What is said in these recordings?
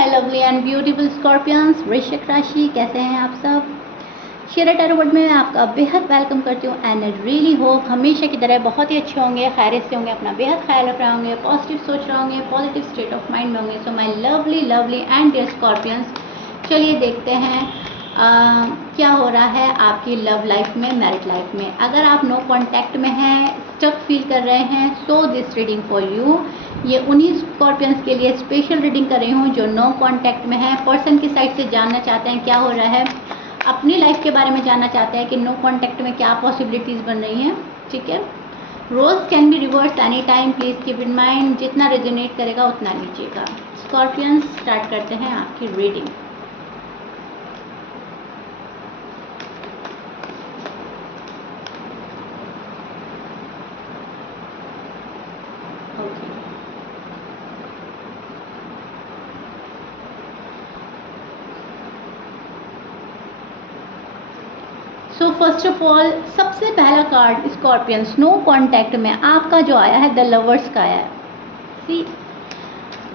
My lovely and beautiful scorpions, वृश्चिक राशि, कैसे हैं आप सब। शेयर टैरो वर्ल्ड में आपका बेहद वेलकम करती हूँ एंड आई रियली होप हमेशा की तरह बहुत ही अच्छे होंगे, खैरियत से होंगे, अपना बेहद ख्याल रख रहे होंगे, पॉजिटिव सोच रहे होंगे, पॉजिटिव स्टेट ऑफ माइंड में होंगे। So my lovely lovely and dear scorpions, चलिए देखते हैं क्या हो रहा है आपकी लव लाइफ में, मैरिड लाइफ में। अगर आप नो कॉन्टैक्ट में हैं, स्टक फील कर रहे हैं, so this reading for you. ये उन्हीं स्कॉर्पियंस के लिए स्पेशल रीडिंग कर रही हूँ जो नो कॉन्टैक्ट में है, पर्सन की साइड से जानना चाहते हैं क्या हो रहा है, अपनी लाइफ के बारे में जानना चाहते हैं कि नो कॉन्टैक्ट में क्या पॉसिबिलिटीज़ बन रही हैं। ठीक है, rose can be reverse any time, please keep in mind. जितना रेजोनेट करेगा उतना लीजिएगा। स्कॉर्पियंस, स्टार्ट करते हैं आपकी reading. So first of all, सबसे पहला कार्ड स्कॉर्पियंस नो कॉन्टैक्ट में आपका जो आया है, द लवर्स का आया है। सी,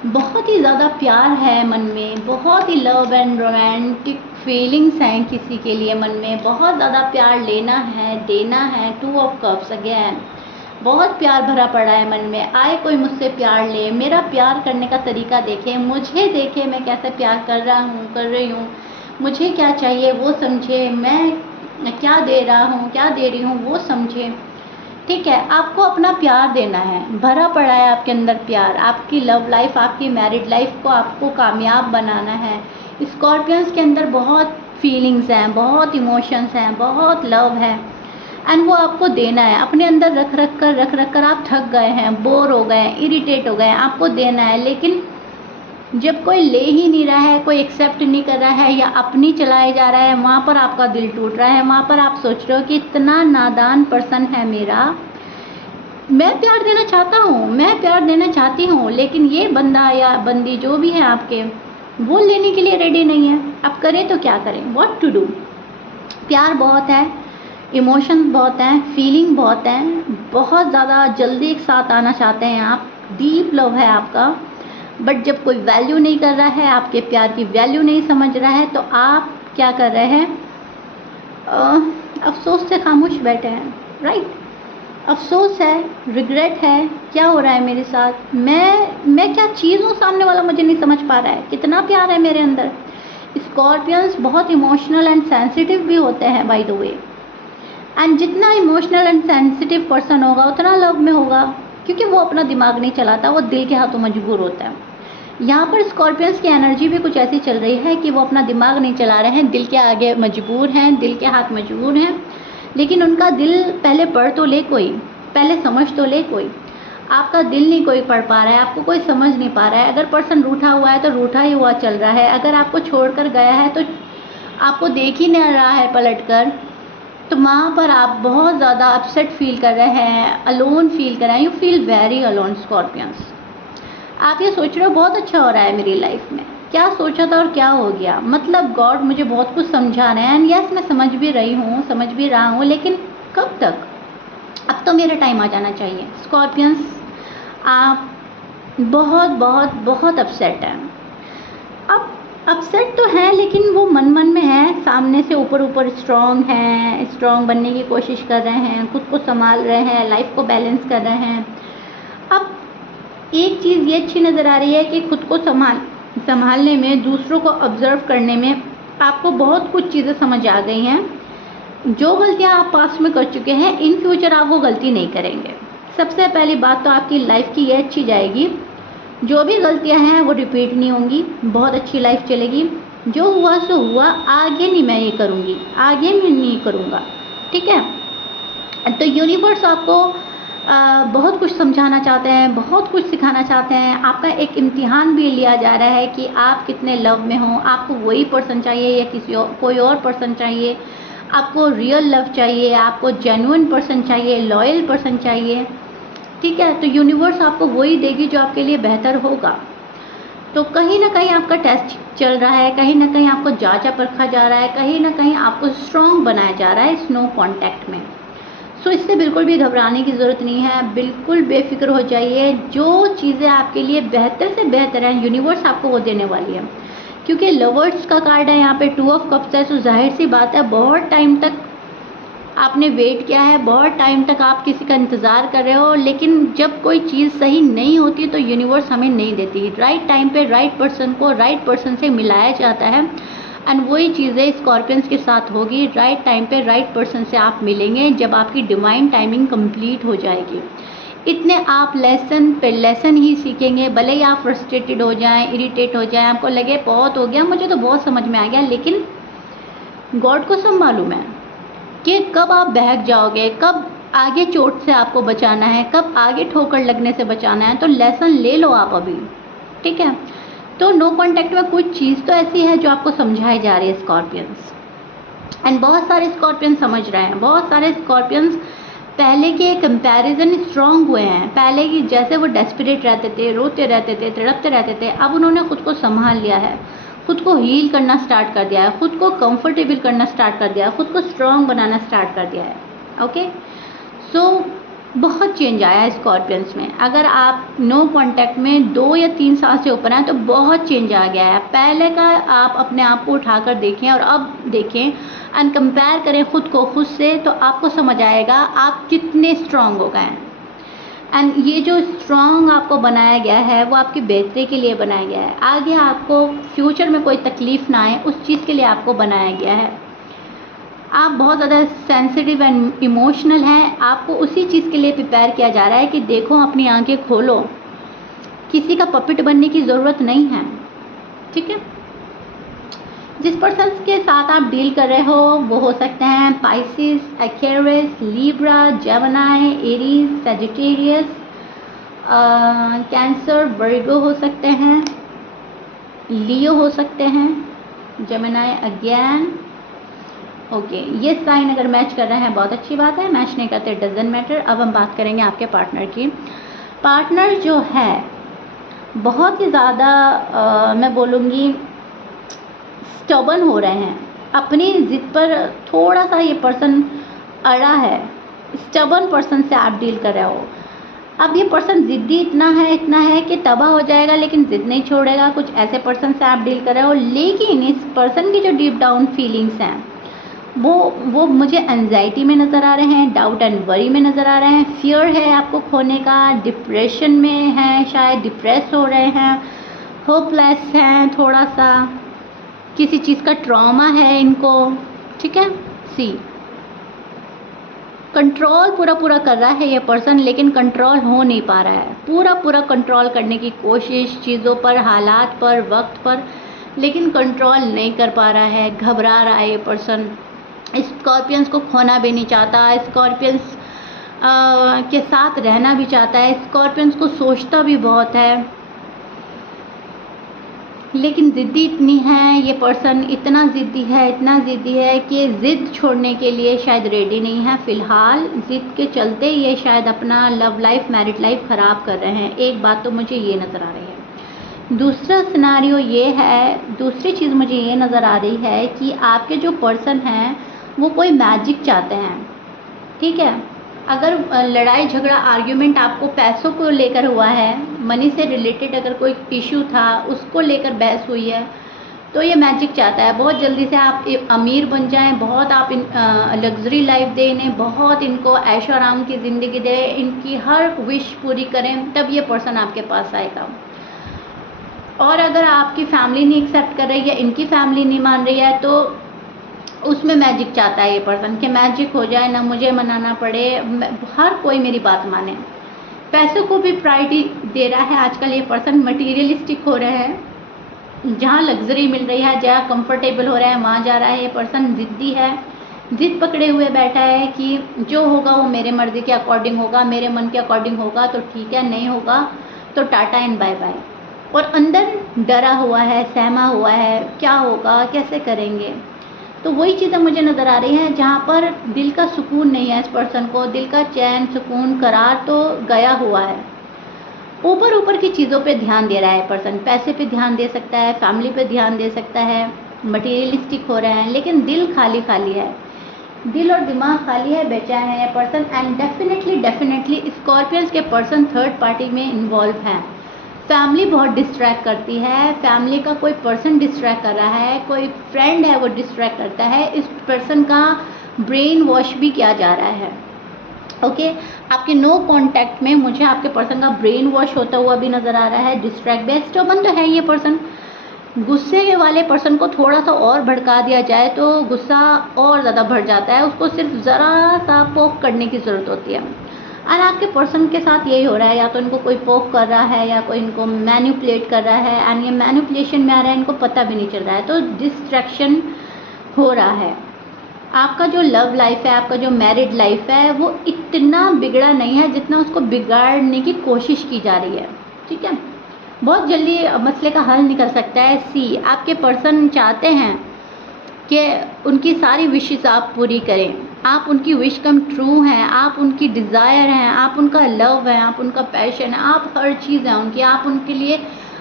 बहुत ही ज़्यादा प्यार है मन में, बहुत ही लव एंड रोमांटिक फीलिंग्स हैं किसी के लिए मन में, बहुत ज़्यादा प्यार लेना है, देना है। 2 ऑफ कप्स अगेन, बहुत प्यार भरा पड़ा है मन में। आए कोई मुझसे प्यार ले, मेरा प्यार करने का तरीका देखे, मुझे देखे मैं कैसे प्यार कर रहा हूँ, कर रही हूँ, मुझे क्या चाहिए वो समझे, मैं क्या दे रहा हूँ, क्या दे रही हूँ वो समझे। ठीक है, आपको अपना प्यार देना है, भरा पड़ा है आपके अंदर प्यार। आपकी लव लाइफ, आपकी मैरिड लाइफ को आपको कामयाब बनाना है। स्कॉर्पियंस के अंदर बहुत फीलिंग्स हैं, बहुत इमोशंस हैं, बहुत लव है एंड वो आपको देना है। अपने अंदर रख रख कर आप थक गए हैं, बोर हो गए हैं, इरिटेट हो गए हैं, आपको देना है। लेकिन जब कोई ले ही नहीं रहा है, कोई एक्सेप्ट नहीं कर रहा है या अपनी चलाए जा रहा है, वहाँ पर आपका दिल टूट रहा है। वहाँ पर आप सोच रहे हो कि इतना नादान पर्सन है मेरा, मैं प्यार देना चाहता हूँ, मैं प्यार देना चाहती हूँ, लेकिन ये बंदा या बंदी जो भी है आपके, वो लेने के लिए रेडी नहीं है। अब करें तो क्या करें, व्हाट टू डू। प्यार बहुत है, इमोशन बहुत हैं, फीलिंग बहुत हैं, बहुत ज़्यादा जल्दी एक साथ आना चाहते हैं आप, डीप लव है आपका। बट जब कोई वैल्यू नहीं कर रहा है, आपके प्यार की वैल्यू नहीं समझ रहा है, तो आप क्या कर रहे हैं, अफसोस से खामोश बैठे हैं। राइट, अफसोस है, रिग्रेट है, क्या हो रहा है मेरे साथ, मैं क्या चीज़ हूँ, सामने वाला मुझे नहीं समझ पा रहा है, कितना प्यार है मेरे अंदर। स्कॉर्पियंस बहुत इमोशनल एंड सेंसिटिव भी होते हैं बाय द वे, एंड जितना इमोशनल एंड सेंसिटिव पर्सन होगा उतना लव में होगा, क्योंकि वो अपना दिमाग नहीं चलाता, वो दिल के हाथों मजबूर होता है। यहाँ पर स्कॉर्पियंस की एनर्जी भी कुछ ऐसी चल रही है कि वो अपना दिमाग नहीं चला रहे हैं, दिल के आगे मजबूर हैं, दिल के हाथ मजबूर हैं। लेकिन उनका दिल पहले पढ़ तो ले कोई, पहले समझ तो ले कोई। आपका दिल नहीं कोई पढ़ पा रहा है, आपको कोई समझ नहीं पा रहा है। अगर पर्सन रूठा हुआ है तो रूठा ही हुआ चल रहा है, अगर आपको छोड़कर गया है तो आपको देख ही नहीं रहा है पलट कर, तो वहाँ पर आप बहुत ज़्यादा अपसेट फील कर रहे हैं, अलोन फील कर रहे हैं। You feel very alone scorpions. आप ये सोच रहे हो बहुत अच्छा हो रहा है मेरी लाइफ में, क्या सोचा था और क्या हो गया, मतलब गॉड मुझे बहुत कुछ समझा रहे हैं एंड यस मैं समझ भी रही हूँ, समझ भी रहा हूँ, लेकिन कब तक, अब तो मेरा टाइम आ जाना चाहिए। स्कॉर्पियंस, आप बहुत बहुत बहुत अपसेट हैं। अब अपसेट तो है, लेकिन वो मन मन में है, सामने से ऊपर ऊपर स्ट्रॉन्ग हैं, स्ट्रॉन्ग बनने की कोशिश कर रहे हैं, खुद को संभाल रहे हैं, लाइफ को बैलेंस कर रहे हैं। अब एक चीज़ ये अच्छी नज़र आ रही है कि खुद को संभालने में, दूसरों को ऑब्जर्व करने में आपको बहुत कुछ चीज़ें समझ आ गई हैं। जो गलतियाँ आप पास्ट में कर चुके हैं, इन फ्यूचर आप वो गलती नहीं करेंगे। सबसे पहली बात तो आपकी लाइफ की ये अच्छी जाएगी, जो भी गलतियां हैं वो रिपीट नहीं होंगी, बहुत अच्छी लाइफ चलेगी। जो हुआ सो हुआ, आगे नहीं मैं ये करूँगी, आगे मैं नहीं करूँगा। ठीक है, तो यूनिवर्स आपको बहुत कुछ समझाना चाहते हैं, बहुत कुछ सिखाना चाहते हैं। आपका एक इम्तिहान भी लिया जा रहा है कि आप कितने लव में हो, आपको वही पर्सन चाहिए या किसी और कोई और पर्सन चाहिए, आपको रियल लव चाहिए, आपको जेन्युइन पर्सन चाहिए, लॉयल पर्सन चाहिए। ठीक है, तो यूनिवर्स आपको वही देगी जो आपके लिए बेहतर होगा। तो कहीं ना कहीं आपका टेस्ट चल रहा है, कहीं ना कहीं आपको जांचा परखा जा रहा है, कहीं ना कहीं आपको स्ट्रॉन्ग बनाया जा रहा है इस नो कॉन्टैक्ट में। सो इससे बिल्कुल भी घबराने की ज़रूरत नहीं है, बिल्कुल बेफिक्र हो जाइए। जो चीज़ें आपके लिए बेहतर से बेहतर हैं, यूनिवर्स आपको वो देने वाली है। क्योंकि लवर्स का कार्ड है यहाँ पे, 2 ऑफ कप्स है, तो जाहिर सी बात है बहुत टाइम तक आपने वेट किया है, बहुत टाइम तक आप किसी का इंतज़ार कर रहे हो, लेकिन जब कोई चीज़ सही नहीं होती तो यूनिवर्स हमें नहीं देती। राइट टाइम पे राइट पर्सन को राइट पर्सन से मिलाया जाता है, एंड वही चीज़ें स्कॉर्पियंस के साथ होगी। राइट टाइम पे राइट पर्सन से आप मिलेंगे जब आपकी डिवाइन टाइमिंग कंप्लीट हो जाएगी। इतने आप लेसन पे लेसन ही सीखेंगे, भले ही आप फ्रस्ट्रेटेड हो जाएं, इरिटेट हो जाएं, आपको लगे बहुत हो गया, मुझे तो बहुत समझ में आ गया, लेकिन गॉड को सब मालूम है कि कब आप बहक जाओगे, कब आगे चोट से आपको बचाना है, कब आगे ठोकर लगने से बचाना है। तो लेसन ले लो आप अभी, ठीक है। तो नो कॉन्टैक्ट में कुछ चीज़ तो ऐसी है जो आपको समझाई जा रही है स्कॉर्पियंस, एंड बहुत सारे स्कॉर्पियंस समझ रहे हैं। बहुत सारे स्कॉर्पियंस पहले के कंपैरिजन स्ट्रांग हुए हैं। पहले की जैसे वो डेस्परेट रहते थे, रोते रहते थे, तड़पते रहते थे, अब उन्होंने खुद को संभाल लिया है, खुद को हील करना स्टार्ट कर दिया है, खुद को कंफर्टेबल करना स्टार्ट कर दिया है, खुद को स्ट्रांग बनाना स्टार्ट कर दिया है। ओके, सो बहुत चेंज आया है स्कॉर्पियंस में। अगर आप नो कांटेक्ट में 2 या 3 साल से ऊपर हैं तो बहुत चेंज आ गया है। पहले का आप अपने आप को उठाकर देखें और अब देखें एंड कंपेयर करें खुद को खुद से, तो आपको समझ आएगा आप कितने स्ट्रांग हो गए हैं। एंड ये जो स्ट्रांग आपको बनाया गया है वो आपकी बेहतरी के लिए बनाया गया है। आगे आपको फ्यूचर में कोई तकलीफ़ ना आए उस चीज़ के लिए आपको बनाया गया है। आप बहुत ज़्यादा सेंसिटिव एंड इमोशनल हैं, आपको उसी चीज़ के लिए प्रिपेयर किया जा रहा है कि देखो अपनी आंखें खोलो, किसी का पपेट बनने की ज़रूरत नहीं है, ठीक है। जिस पर्सन के साथ आप डील कर रहे हो वो हो सकते हैं Pisces, Aquarius, Libra, Gemini, Aries, Sagittarius, Cancer, Virgo हो सकते हैं, लियो हो सकते हैं, जेमिनी अगेन। ओके, ये साइन अगर मैच कर रहे हैं बहुत अच्छी बात है, मैच नहीं करते डजंट मैटर। अब हम बात करेंगे आपके पार्टनर की। पार्टनर जो है बहुत ही ज़्यादा मैं बोलूँगी स्टबन हो रहे हैं, अपनी ज़िद पर थोड़ा सा ये पर्सन अड़ा है। स्टबन पर्सन से आप डील कर रहे हो। अब ये पर्सन ज़िद्दी इतना है कि तबाह हो जाएगा, लेकिन ज़िद नहीं छोड़ेगा। कुछ ऐसे पर्सन से आप डील कर रहे हो, लेकिन इस पर्सन की जो डीप डाउन फीलिंग्स हैं वो मुझे एंजाइटी में नज़र आ रहे हैं, डाउट एंड वरी में नज़र आ रहे हैं, फियर है आपको खोने का, डिप्रेशन में है, शायद डिप्रेस हो रहे हैं, होपलेस हैं, थोड़ा सा किसी चीज़ का ट्रॉमा है इनको, ठीक है। सी कंट्रोल पूरा कर रहा है ये पर्सन, लेकिन कंट्रोल हो नहीं पा रहा है। पूरा कंट्रोल करने की कोशिश चीज़ों पर, हालात पर, वक्त पर, लेकिन कंट्रोल नहीं कर पा रहा है, घबरा रहा है ये पर्सन। स्कॉर्पियंस को खोना भी नहीं चाहता, स्कॉर्पियंस के साथ रहना भी चाहता है, स्कॉर्पियंस को सोचता भी बहुत है, लेकिन ज़िद्दी इतनी है ये पर्सन, इतना ज़िद्दी है कि ज़िद छोड़ने के लिए शायद रेडी नहीं है फ़िलहाल। ज़िद के चलते ये शायद अपना लव लाइफ, मैरिड लाइफ ख़राब कर रहे हैं। एक बात तो मुझे ये नज़र आ रही है। दूसरा सिनारियो ये है, दूसरी चीज़ मुझे ये नज़र आ रही है कि आपके जो पर्सन हैं वो कोई मैजिक चाहते हैं, ठीक है। अगर लड़ाई झगड़ा आर्ग्यूमेंट आपको पैसों को लेकर हुआ है, मनी से रिलेटेड अगर कोई इशू था उसको लेकर बहस हुई है, तो ये मैजिक चाहता है बहुत जल्दी से आप अमीर बन जाएं, बहुत आप लग्जरी लाइफ दें इन्हें, बहुत इनको ऐशो आराम की ज़िंदगी दें, इनकी हर विश पूरी करें, तब ये पर्सन आपके पास आएगा। और अगर आपकी फैमिली नहीं एक्सेप्ट कर रही है, इनकी फैमिली नहीं मान रही है, तो उसमें मैजिक चाहता है ये पर्सन कि मैजिक हो जाए, ना मुझे मनाना पड़े, हर कोई मेरी बात माने। पैसों को भी प्रायोरिटी दे रहा है आजकल ये पर्सन, मटीरियलिस्टिक हो रहे हैं, जहाँ लग्जरी मिल रही है, जहाँ कंफर्टेबल हो रहा है वहाँ जा रहा है ये पर्सन। ज़िद्दी है, ज़िद पकड़े हुए बैठा है कि जो होगा वो मेरे मर्ज़ी के अकॉर्डिंग होगा, मेरे मन के अकॉर्डिंग होगा तो ठीक है, नहीं होगा तो टाटा एंड बाय बाय। और अंदर डरा हुआ है, सहमा हुआ है, क्या होगा, कैसे करेंगे। तो वही चीज़ें मुझे नज़र आ रही हैं जहाँ पर दिल का सुकून नहीं है इस पर्सन को, दिल का चैन, सुकून, करार तो गया हुआ है। ऊपर की चीज़ों पे ध्यान दे रहा है पर्सन, पैसे पे ध्यान दे सकता है, फैमिली पे ध्यान दे सकता है, मटेरियलिस्टिक हो रहे हैं, लेकिन दिल खाली है। दिल और दिमाग खाली है, बेचैन है पर्सन एंड डेफिनेटली स्कॉर्पियंस के पर्सन थर्ड पार्टी में इन्वॉल्व है। फैमिली बहुत डिस्ट्रैक्ट करती है, फैमिली का कोई पर्सन डिस्ट्रैक्ट कर रहा है, कोई फ्रेंड है वो डिस्ट्रैक्ट करता है, इस पर्सन का ब्रेन वॉश भी किया जा रहा है। ओके आपके नो कांटेक्ट में मुझे आपके पर्सन का ब्रेन वॉश होता हुआ भी नज़र आ रहा है, डिस्ट्रैक्ट बेस्टर्बन तो है ये पर्सन। गुस्से वाले पर्सन को थोड़ा सा और भड़का दिया जाए तो गुस्सा और ज़्यादा बढ़ जाता है, उसको सिर्फ ज़रा सा पोक करने की ज़रूरत होती है। और आपके पर्सन के साथ यही हो रहा है, या तो इनको कोई पोक कर रहा है या कोई इनको मैनिपुलेट कर रहा है, एंड ये मैनिपुलेशन में आ रहा है, इनको पता भी नहीं चल रहा है, तो डिस्ट्रैक्शन हो रहा है। आपका जो लव लाइफ है, आपका जो मैरिड लाइफ है, वो इतना बिगड़ा नहीं है जितना उसको बिगाड़ने की कोशिश की जा रही है। ठीक है, बहुत जल्दी मसले का हल निकल सकता है। सी आपके पर्सन चाहते हैं कि उनकी सारी विशेस आप पूरी करें, आप उनकी विश कम ट्रू हैं, आप उनकी डिज़ायर हैं, आप उनका लव है, आप उनका पैशन है, आप हर चीज़ हैं उनकी, आप उनके लिए,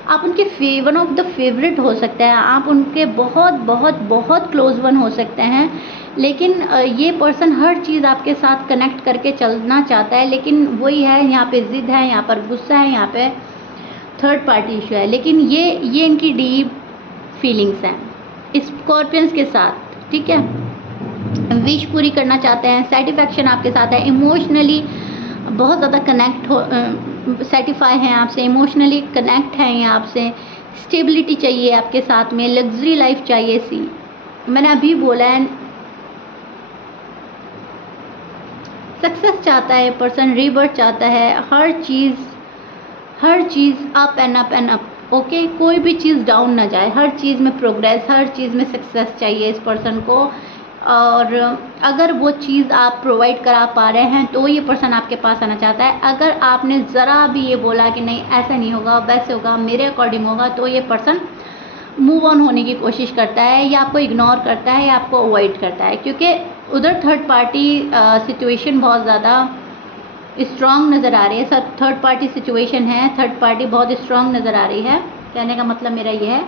आप उनके वन ऑफ द फेवरेट हो सकते हैं, आप उनके बहुत बहुत बहुत क्लोज वन हो सकते हैं। लेकिन ये पर्सन हर चीज़ आपके साथ कनेक्ट करके चलना चाहता है, लेकिन वही है, यहाँ पे ज़िद है, यहाँ पर गुस्सा है, यहाँ पे थर्ड पार्टी इशू है। लेकिन ये इनकी डीप फीलिंग्स हैं स्कॉर्पियंस के साथ। ठीक है, विश पूरी करना चाहते हैं, सेटिस्फैक्शन आपके साथ है, इमोशनली बहुत ज़्यादा कनेक्ट हो, सेटिस्फाई हैं आपसे, इमोशनली कनेक्ट हैं ये आपसे, स्टेबिलिटी चाहिए आपके साथ में, लग्जरी लाइफ चाहिए। सी मैंने अभी बोला है, सक्सेस चाहता है पर्सन, रीबर्थ चाहता है, हर चीज़ up and up and up. Okay, कोई भी चीज़ डाउन ना जाए, हर चीज़ में प्रोग्रेस, हर चीज़ में सक्सेस चाहिए इस पर्सन को। और अगर वो चीज़ आप प्रोवाइड करा पा रहे हैं तो ये पर्सन आपके पास आना चाहता है। अगर आपने ज़रा भी ये बोला कि नहीं ऐसा नहीं होगा, वैसे होगा, मेरे अकॉर्डिंग होगा, तो ये पर्सन मूव ऑन होने की कोशिश करता है, या आपको इग्नोर करता है, या आपको अवॉइड करता है, क्योंकि उधर थर्ड पार्टी सिचुएशन बहुत ज़्यादा स्ट्रॉन्ग नज़र आ रही है। सब थर्ड पार्टी सिचुएशन है, थर्ड पार्टी बहुत स्ट्रॉन्ग नज़र आ रही है। कहने का मतलब मेरा ये है,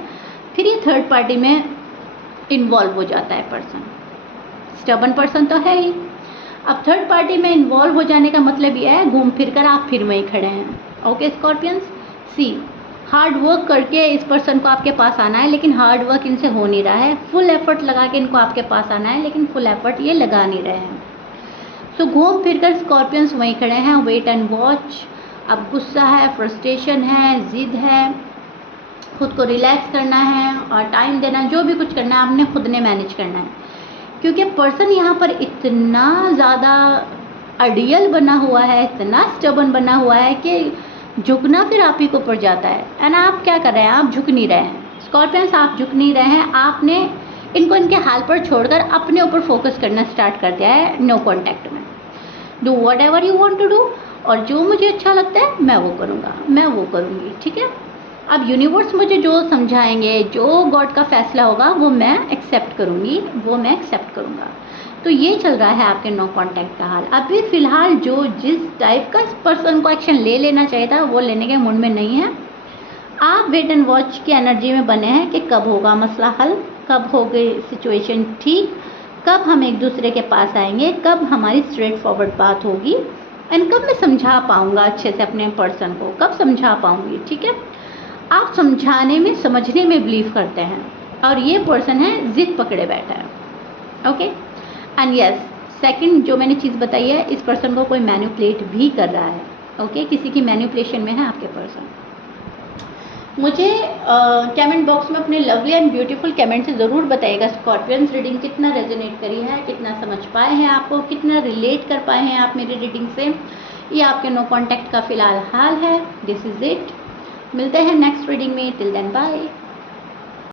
फिर ये थर्ड पार्टी में इन्वॉल्व हो जाता है पर्सन। स्टबन पर्सन तो है ही, अब थर्ड पार्टी में इन्वॉल्व हो जाने का मतलब ये है घूम फिर कर आप फिर वहीं खड़े हैं। ओके स्कॉर्पियंस, सी हार्ड वर्क करके इस पर्सन को आपके पास आना है, लेकिन हार्ड वर्क इनसे हो नहीं रहा है। फुल एफर्ट लगा के इनको आपके पास आना है, लेकिन फुल एफर्ट ये लगा नहीं रहे हैं। सो घूम फिर कर स्कॉर्पियंस वहीं खड़े हैं, वेट एंड वॉच। अब गुस्सा है, फ्रस्ट्रेशन है, ज़िद है, खुद को रिलैक्स करना है और टाइम देना, जो भी कुछ करना है आपने खुद ने मैनेज करना है, क्योंकि पर्सन यहाँ पर इतना ज़्यादा आइडियल बना हुआ है, इतना स्टबन बना हुआ है कि झुकना फिर आप ही को पड़ जाता है। एंड आप क्या कर रहे हैं, आप झुक नहीं रहे हैं स्कॉर्पियंस, आप झुक नहीं रहे हैं। आपने इनको इनके हाल पर छोड़कर अपने ऊपर फोकस करना स्टार्ट कर दिया है। नो कॉन्टैक्ट में do whatever you want to do, और जो मुझे अच्छा लगता है मैं वो करूँगा, मैं वो करूँगी। ठीक है, अब यूनिवर्स मुझे जो समझाएंगे, जो गॉड का फैसला होगा वो मैं एक्सेप्ट करूँगी, वो मैं एक्सेप्ट करूँगा। तो ये चल रहा है आपके नो कांटेक्ट का हाल। अभी फ़िलहाल जो जिस टाइप का इस पर्सन को एक्शन ले लेना चाहिए था वो लेने के मूड में नहीं है। आप वेट एंड वॉच की एनर्जी में बने हैं कि कब होगा मसला हल, कब होगी सिचुएशन ठीक, कब हम एक दूसरे के पास आएंगे, कब हमारी स्ट्रेट फॉरवर्ड बात होगी, एंड कब मैं समझा पाऊँगा अच्छे से अपने पर्सन को, कब समझा पाऊँगी। ठीक है, आप समझाने में, समझने में बिलीव करते हैं, और ये पर्सन है जिद पकड़े बैठा है। ओके, एंड यस, सेकंड जो मैंने चीज़ बताई है, इस पर्सन को कोई मैनिपुलेट भी कर रहा है। ओके, किसी की मैनिपुलेशन में है आपके पर्सन। मुझे कमेंट बॉक्स में अपने लवली एंड ब्यूटीफुल कमेंट से ज़रूर बताइएगा स्कॉर्पियंस रीडिंग कितना रेजोनेट करी है, कितना समझ पाए हैं आपको, कितना रिलेट कर पाए हैं आप मेरी रीडिंग से। ये आपके नो कॉन्टैक्ट का फ़िलहाल हाल है। दिस इज़ इट, मिलते हैं नेक्स्ट रीडिंग में। Till then bye.